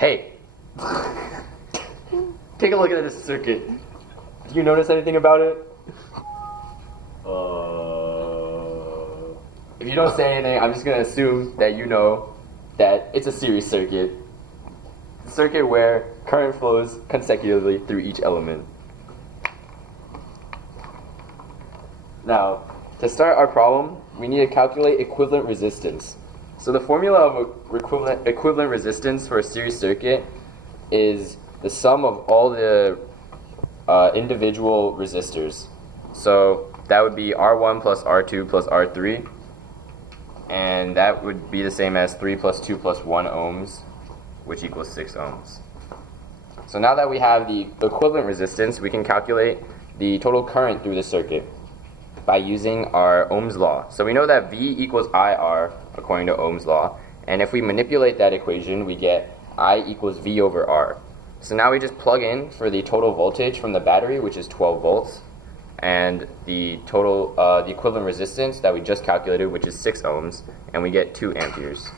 Hey, take a look at this circuit. Do you notice anything about it? If you don't say anything, I'm just going to assume that you know that it's a series circuit. A circuit where current flows consecutively through each element. Now, to start our problem, we need to calculate equivalent resistance. So the formula of equivalent resistance for a series circuit is the sum of all the individual resistors. So that would be R1 plus R2 plus R3, and that would be the same as 3 plus 2 plus 1 ohms, which equals 6 ohms. So now that we have the equivalent resistance, we can calculate the total current through the circuit by using our Ohm's law. So we know that V equals IR according to Ohm's law, and if we manipulate that equation, we get I equals V over R. So now we just plug in for the total voltage from the battery, which is 12 volts, and the total, the equivalent resistance that we just calculated, which is 6 ohms, and we get 2 amperes.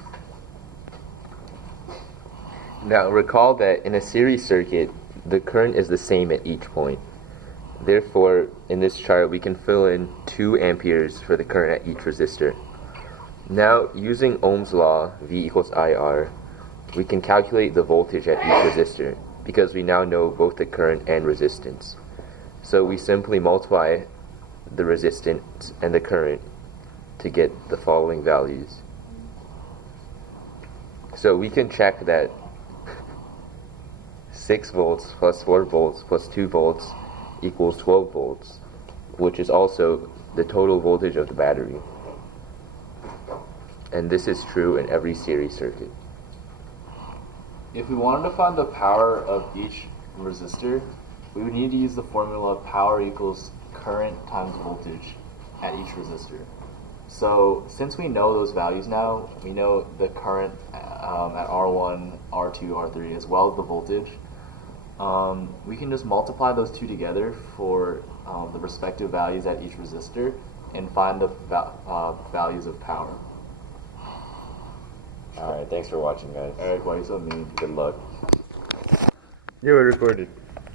Now recall that in a series circuit, the current is the same at each point. Therefore, in this chart, we can fill in 2 amperes for the current at each resistor. Now, using Ohm's law, V equals IR, we can calculate the voltage at each resistor, because we now know both the current and resistance. So we simply multiply the resistance and the current to get the following values. So we can check that 6 volts plus 4 volts plus 2 volts equals 12 volts, which is also the total voltage of the battery. And this is true in every series circuit. If we wanted to find the power of each resistor, we would need to use the formula of power equals current times voltage at each resistor. So since we know those values now, we know the current at R1, R2, R3, as well as the voltage, we can just multiply those two together for the respective values at each resistor and find the values of power. Alright, thanks for watching, guys. Eric, why are you so mean? Good luck. You were recorded.